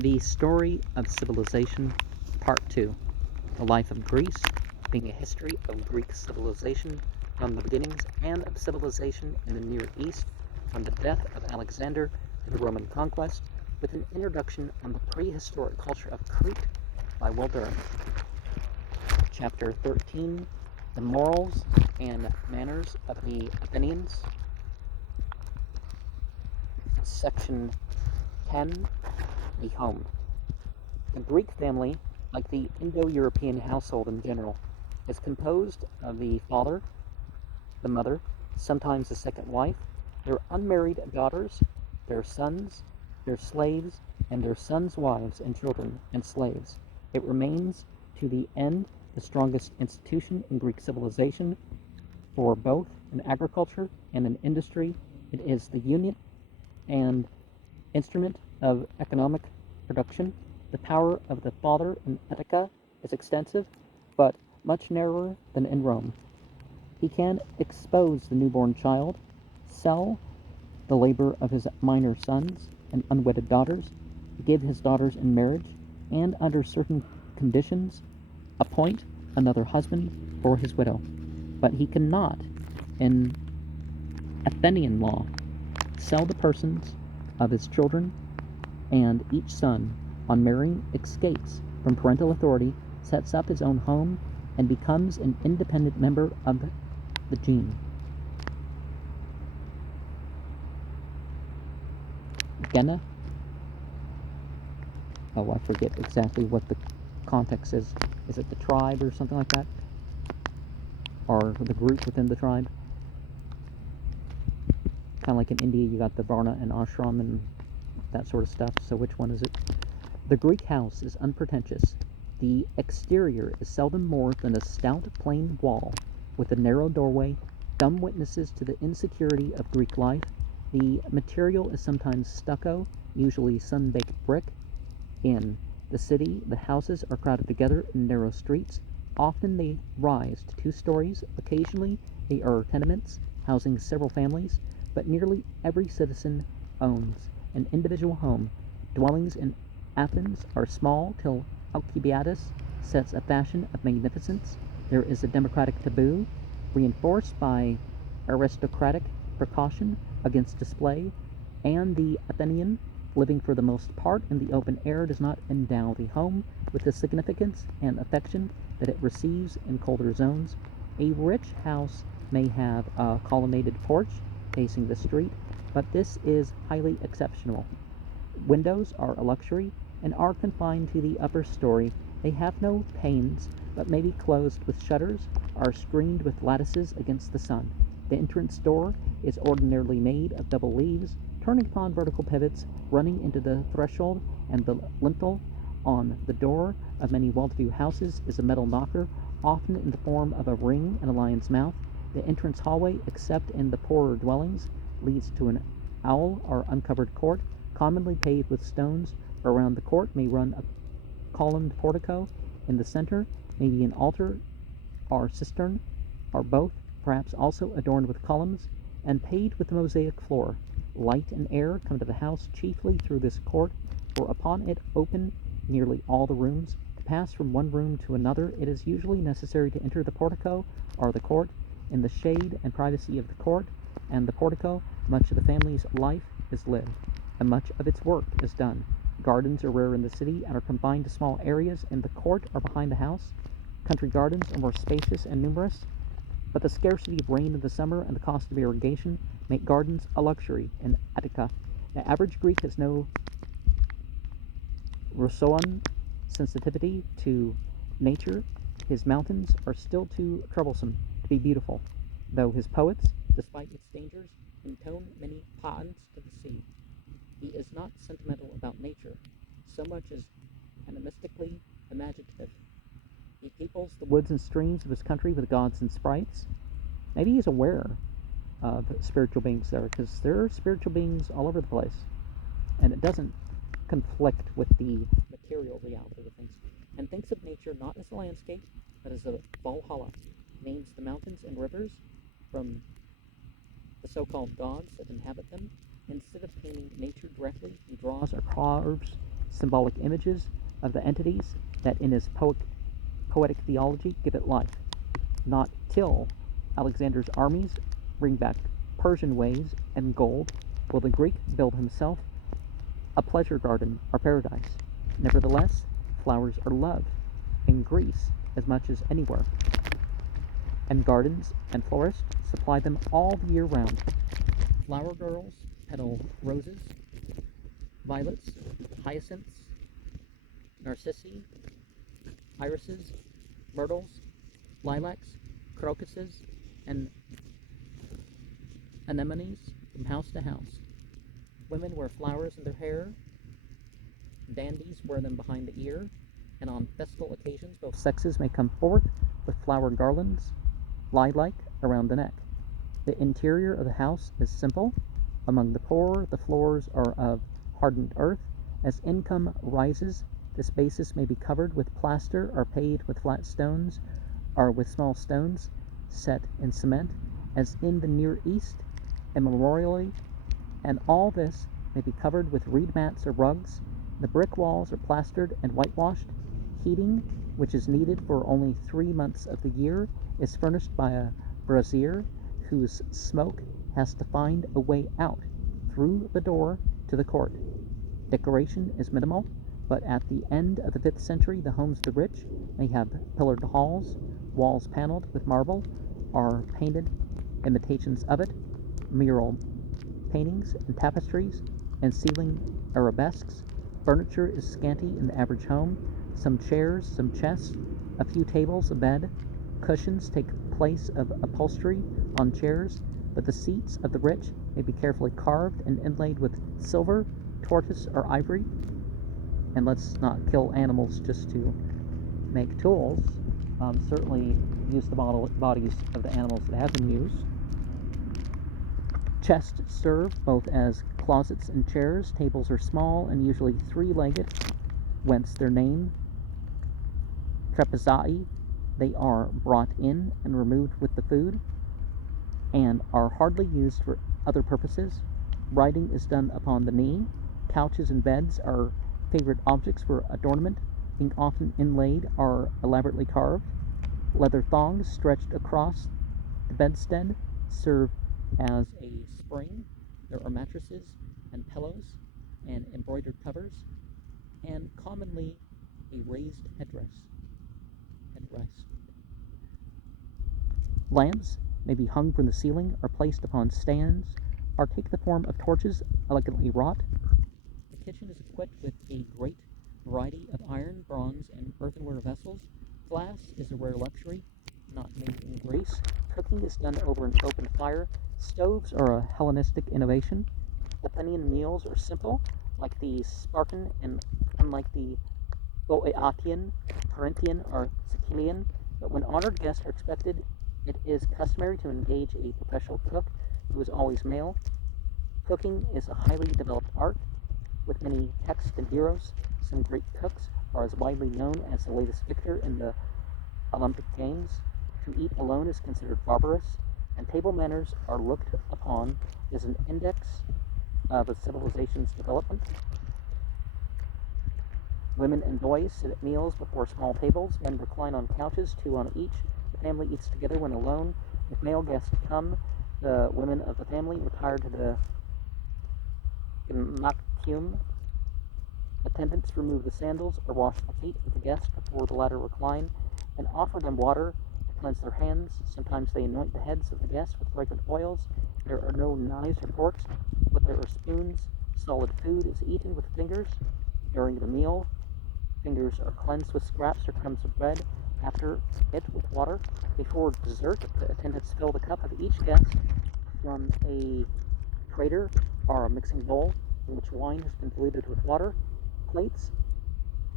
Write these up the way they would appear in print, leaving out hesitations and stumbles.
The Story of Civilization, Part 2. The Life of Greece, being a history of Greek civilization from the beginnings and of civilization in the Near East, from the death of Alexander to the Roman conquest, with an introduction on the prehistoric culture of Crete by Durant. Chapter 13, The Morals and Manners of the Athenians. Section 10, The Home. The Greek family, like the Indo-European household in general, is composed of the father, the mother, sometimes a second wife, their unmarried daughters, their sons, their slaves, and their sons' wives and children and slaves. It remains to the end the strongest institution in Greek civilization, for both in agriculture and in industry. It is the unit and instrument of economic production. The power of the father in Attica is extensive, but much narrower than in Rome. He can expose the newborn child, sell the labor of his minor sons and unwedded daughters, give his daughters in marriage, and under certain conditions, appoint another husband for his widow. But he cannot, in Athenian law, sell the persons of his children, and each son, on marrying, escapes from parental authority, sets up his own home, and becomes an independent member of the gene. Gena? Oh, I forget exactly what the context is. Is it the tribe or something like that? Or the group within the tribe? Kind of like in India, you got the Varna and Ashram and that sort of stuff. So which one is it? The Greek house is unpretentious. The exterior is seldom more than a stout plain wall with a narrow doorway, dumb witnesses to the insecurity of Greek life. The material is sometimes stucco, usually sun-baked brick. In the city, the houses are crowded together in narrow streets. Often they rise to 2 stories. Occasionally they are tenements housing several families, but nearly every citizen owns an individual home. Dwellings in Athens are small till Alcibiades sets a fashion of magnificence. There is a democratic taboo, reinforced by aristocratic precaution against display, and the Athenian, living for the most part in the open air, does not endow the home with the significance and affection that it receives in colder zones. A rich house may have a colonnaded porch facing the street, but this is highly exceptional. Windows are a luxury and are confined to the upper story. They have no panes, but may be closed with shutters, are screened with lattices against the sun. The entrance door is ordinarily made of double leaves, turning upon vertical pivots, running into the threshold, and the lintel on the door of many well-to-do houses is a metal knocker, often in the form of a ring and a lion's mouth. The entrance hallway, except in the poorer dwellings, leads to an owl or uncovered court, commonly paved with stones. Around the court may run a columned portico. In the center may be an altar or cistern, or both, perhaps also adorned with columns, and paved with a mosaic floor. Light and air come to the house chiefly through this court, for upon it open nearly all the rooms. To pass from one room to another, it is usually necessary to enter the portico or the court. In the shade and privacy of the court and the portico, much of the family's life is lived, and much of its work is done. Gardens are rare in the city and are confined to small areas in the court or behind the house. Country gardens are more spacious and numerous, but the scarcity of rain in the summer and the cost of irrigation make gardens a luxury in Attica. The average Greek has no Rousseauan sensitivity to nature. His mountains are still too troublesome to be beautiful, though his poets, despite its dangers, intone many paeans to the sea. He is not sentimental about nature, so much as animistically imaginative. He peoples the woods and streams of his country with gods and sprites. Maybe he's aware of spiritual beings there, because there are spiritual beings all over the place, and it doesn't conflict with the material reality of things, and thinks of nature not as a landscape, but as a Valhalla. Names the mountains and rivers from the so-called gods that inhabit them. Instead of painting nature directly, he draws or carves symbolic images of the entities that in his poetic theology give it life. Not till Alexander's armies bring back Persian ways and gold will the Greek build himself a pleasure garden or paradise. Nevertheless, flowers are loved in Greece as much as anywhere, and gardens and florists supply them all the year round. Flower girls peddle roses, violets, hyacinths, narcissi, irises, myrtles, lilacs, crocuses, and anemones from house to house. Women wear flowers in their hair, dandies wear them behind the ear, and on festal occasions both sexes may come forth with flower garlands, lie-like, around the neck. The interior of the house is simple. Among the poor, the floors are of hardened earth. As income rises, the spaces may be covered with plaster or paved with flat stones or with small stones set in cement, as in the Near East, immemorially, and all this may be covered with reed mats or rugs. The brick walls are plastered and whitewashed. Heating, which is needed for only 3 months of the year, is furnished by a brazier whose smoke has to find a way out through the door to the court. Decoration is minimal, but at the end of the 5th century, the homes of the rich may have pillared halls, walls paneled with marble, or painted imitations of it, mural paintings and tapestries, and ceiling arabesques. Furniture is scanty in the average home. Some chairs, some chests, a few tables, a bed, cushions take place of upholstery on chairs, but the seats of the rich may be carefully carved and inlaid with silver, tortoise, or ivory. And let's not kill animals just to make tools. Certainly use the bodies of the animals that have been used. Chests serve both as closets and chairs. Tables are small and usually 3-legged, whence their name, trapezai. They are brought in and removed with the food, and are hardly used for other purposes. Writing is done upon the knee. Couches and beds are favorite objects for adornment, being often inlaid or elaborately carved. Leather thongs stretched across the bedstead serve as a spring. There are mattresses and pillows and embroidered covers, and commonly a raised headrest. Lamps may be hung from the ceiling or placed upon stands, or take the form of torches elegantly wrought. The kitchen is equipped with a great variety of iron, bronze, and earthenware vessels. Glass is a rare luxury, not made in Greece. Cooking is done over an open fire. Stoves are a Hellenistic innovation. Athenian meals are simple, like the Spartan, and unlike the Boeotian, Corinthian, or Sicilian. But when honored guests are expected, it is customary to engage a professional cook who is always male. Cooking is a highly developed art, with many texts and heroes. Some great cooks are as widely known as the latest victor in the Olympic Games. To eat alone is considered barbarous, and table manners are looked upon as an index of a civilization's development. Women and boys sit at meals before small tables. Men recline on couches, 2 on each. The family eats together when alone. If male guests come, the women of the family retire to the gymnasium. Attendants remove the sandals or wash the feet of the guests before the latter recline, and offer them water to cleanse their hands. Sometimes they anoint the heads of the guests with fragrant oils. There are no knives or forks, but there are spoons. Solid food is eaten with fingers. During the meal, fingers are cleansed with scraps or crumbs of bread. After it, with water. Before dessert, the attendants fill the cup of each guest from a crater or a mixing bowl in which wine has been diluted with water. Plates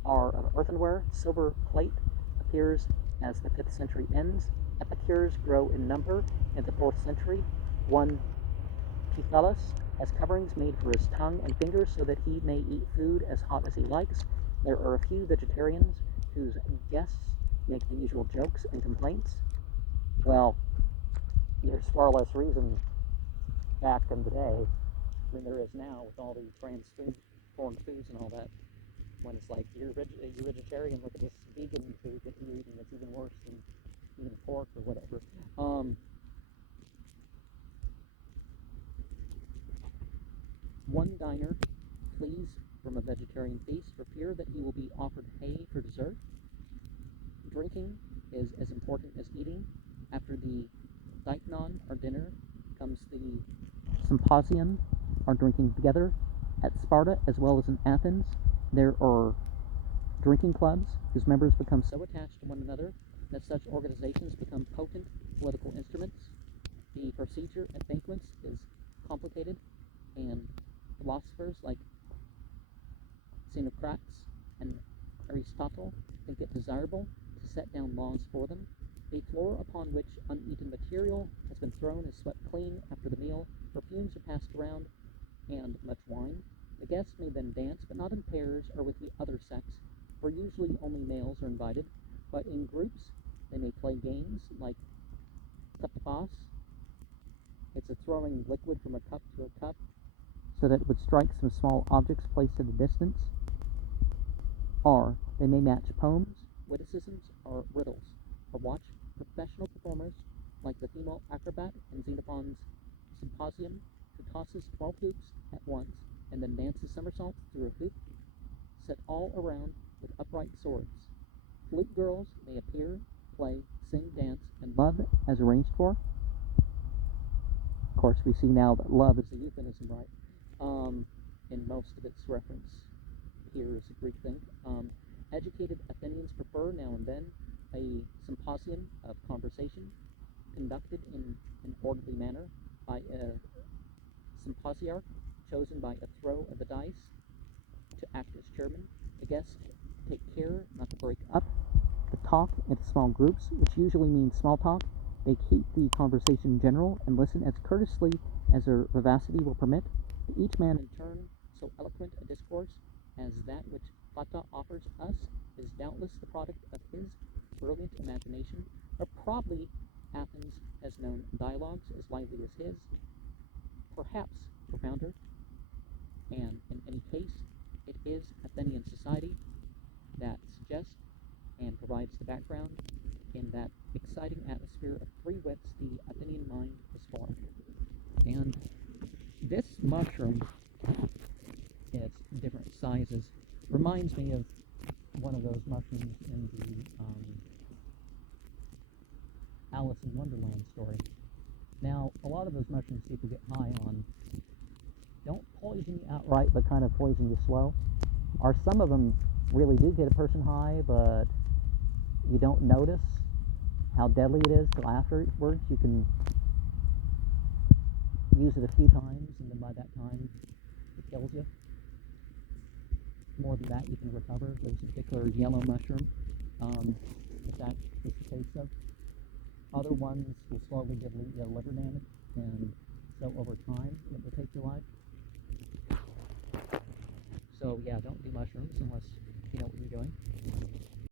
are of earthenware. Silver plate appears as the 5th century ends. Epicures grow in number in the 4th century. One Cephalus has coverings made for his tongue and fingers so that he may eat food as hot as he likes. There are a few vegetarians whose guests make the usual jokes and complaints. Well, there's far less reason back in the day than there is now with all the transformed foods and all that. when it's like, you're vegetarian, look at this vegan food that you're eating that's even worse than eating pork or whatever. One diner flees from a vegetarian feast for fear that he will be offered hay for dessert. Drinking is as important as eating. After the Deichnon, or dinner, comes the symposium, or drinking together. At Sparta, as well as in Athens, there are drinking clubs whose members become so attached to one another that such organizations become potent political instruments. The procedure at banquets is complicated, and philosophers like Xenocrates and Aristotle think it desirable to set down laws for them. A floor upon which uneaten material has been thrown is swept clean after the meal, perfumes are passed around, and much wine. The guests may then dance, but not in pairs or with the other sex, for usually only males are invited, but in groups they may play games like cuptapas. It's a throwing liquid from a cup to a cup so that it would strike some small objects placed at a distance. Or they may match poems, witticisms, or riddles, or watch professional performers like the female acrobat in Xenophon's Symposium, who tosses 12 hoops at once and then dances somersaults through a hoop, set all around with upright swords. Flute girls may appear, play, sing, dance, and love as arranged for. Of course, we see now that love is a euphemism, right? In most of its reference here is a Greek thing. Educated Athenians prefer now and then a symposium of conversation conducted in an orderly manner by a symposiarch chosen by a throw of the dice to act as chairman. The guests take care not to break up the talk into small groups, which usually means small talk. They keep the conversation general and listen as courteously as their vivacity will permit. To each man in turn, so eloquent a discourse as that which Plata offers us is doubtless the product of his brilliant imagination, or probably Athens has known dialogues as lively as his, perhaps profounder, and in any case, it is Athenian society that suggests and provides the background. In that exciting atmosphere of three wits, the Athenian mind is formed. And this mushroom, its different sizes, reminds me of one of those mushrooms in the Alice in Wonderland story. Now, a lot of those mushrooms people get high on don't poison you outright, but kind of poison you slow. Or some of them really do get a person high, but you don't notice how deadly it is till afterwards. You can use it a few times, and then by that time, it kills you. More than that, you can recover. There's a particular yellow mushroom that is the case of. Other ones will slowly give you liver damage, and so over time, it will take your life. So yeah, don't do mushrooms unless you know what you're doing.